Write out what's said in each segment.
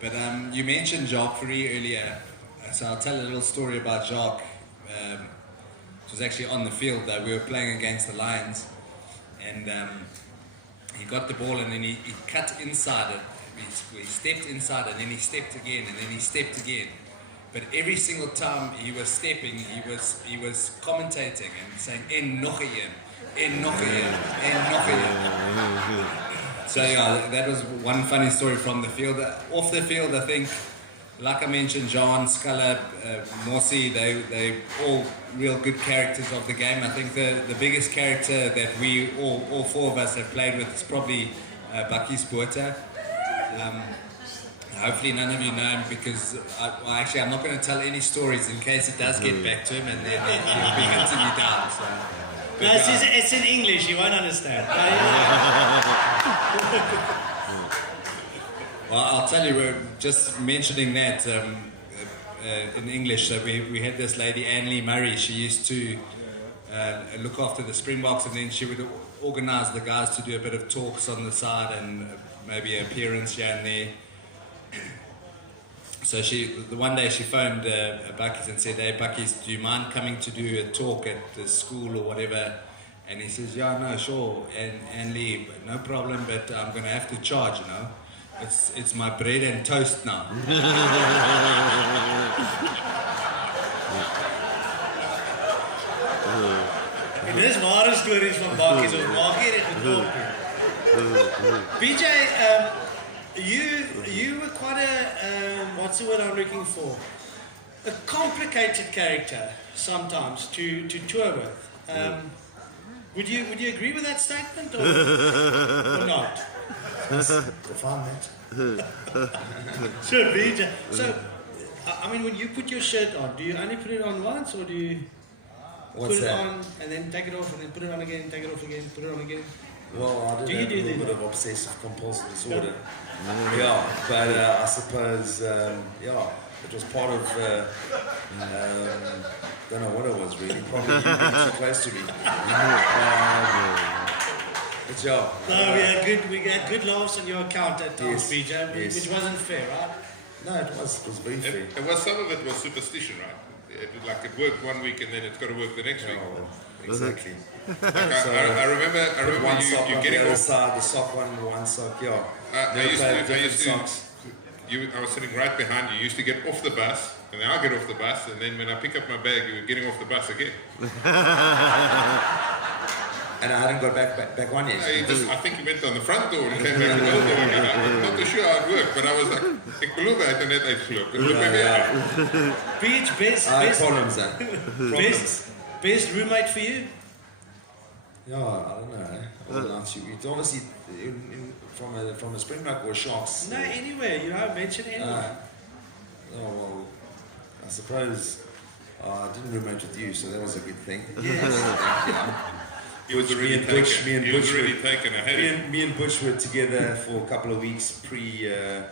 But you mentioned Jacques earlier, so I'll tell a little story about Jacques. It was actually on the field that we were playing against the Lions, and he got the ball and then he cut inside it. He stepped inside and then he stepped again and then he stepped again. But every single time he was stepping, he was commentating and saying "en nog een, en nog een, en nog een." So yeah, that was one funny story from the field. Off the field, I think, like I mentioned, John, Sculler, Morsi, they all real good characters of the game. I think the biggest character that we all four of us have played with is probably Botha. Hopefully none of you know him because I'm not going to tell any stories in case it does get back to him and then he'll be hunting me down. So. No, it's in English, you won't understand. Well, I'll tell you, we're just mentioning that in English. So we had this lady, Anne-Lee Murray. She used to look after the Springboks, and then she would organise the guys to do a bit of talks on the side and maybe an appearance here and there. So the one day she phoned Bucky's and said, "Hey Bucky's, do you mind coming to do a talk at the school or whatever?" And he says, "Yeah, no, sure, and Lee, no problem, but I'm going to have to charge, you know. It's my bread and toast now." En dis ware stories van Bakkies of Bakkie het gedoen. BJ, you were quite a what's the word I'm looking for? A complicated character sometimes to tour with. Would you agree with that statement or not? Define that. Sure, BJ. So, I mean, when you put your shirt on, do you only put it on once, or do you put it on and then take it off and then put it on again, take it off again, put it on again? Well, I did have a little bit of obsessive compulsive disorder. Yeah, but I suppose, it was part of, don't know what it was really, probably you being too close to me. Good job. No, we had good laughs on your account at times, BJ, which wasn't fair, right? No, it was very fair. It was, some of it was superstition, right? It worked one week and then it's got to work the next week. Exactly. I remember one sock you on getting the other off. side, the sock one sock, yeah. I was sitting right behind you. You used to get off the bus, and then I'll get off the bus, and then when I pick up my bag, you were getting off the bus again. And I hadn't got back one yet. I think you went on the front door and came back to the middle door again. I'm not too sure how it worked, but I was like, ek beloof hy het net uitgeloop. Loop by me. Beach, best roommate for you? Yeah, I don't know. It's obviously from a Springbok or Sharks. No, anywhere. Mention anywhere. Well, I suppose I didn't roommate with you, so that was a good thing. Yes. He was already taken ahead. Me and Bush were together for a couple of weeks I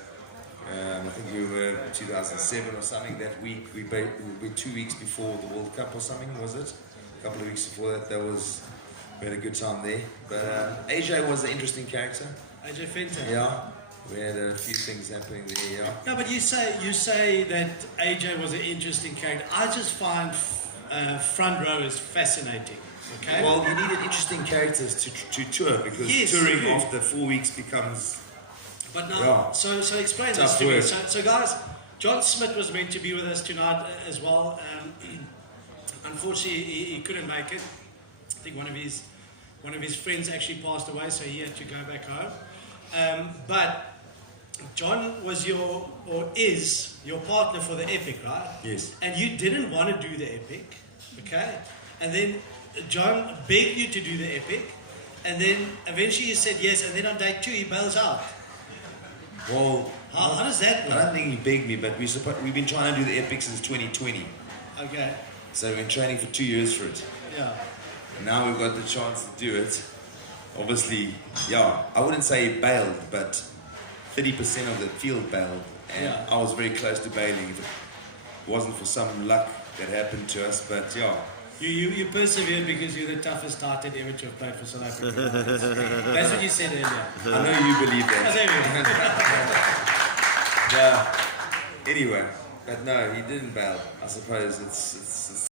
think we were 2007 or something. That week we were 2 weeks before the World Cup or something, was it? A couple of weeks before that. We had a good time there. But AJ was an interesting character. AJ Fenter. Yeah, we had a few things happening there. Yeah. No, but you say that AJ was an interesting character. I just find front row is fascinating. Okay. Well, you needed interesting characters to tour because touring after 4 weeks becomes. But no, so explain this to me. So guys, John Smith was meant to be with us tonight as well. Unfortunately, he couldn't make it. I think one of his friends actually passed away, so he had to go back home. But John was is your partner for the Epic, right? Yes. And you didn't want to do the Epic, okay? And then John begged you to do the Epic, and then eventually you said yes, and then on day 2 he bails out. Well, how does that work? I don't think he begged me, but we've been trying to do the Epic since 2020. Okay. So we've been training for 2 years for it. Yeah. And now we've got the chance to do it. Obviously, I wouldn't say bailed, but 30% of the field bailed. And I was very close to bailing if it wasn't for some luck that happened to us, but You persevered because you're the toughest tight end ever to have played for South Africa. That's what you said earlier. I know you believe that. Yeah. Anyway, but no, he didn't bail. I suppose it's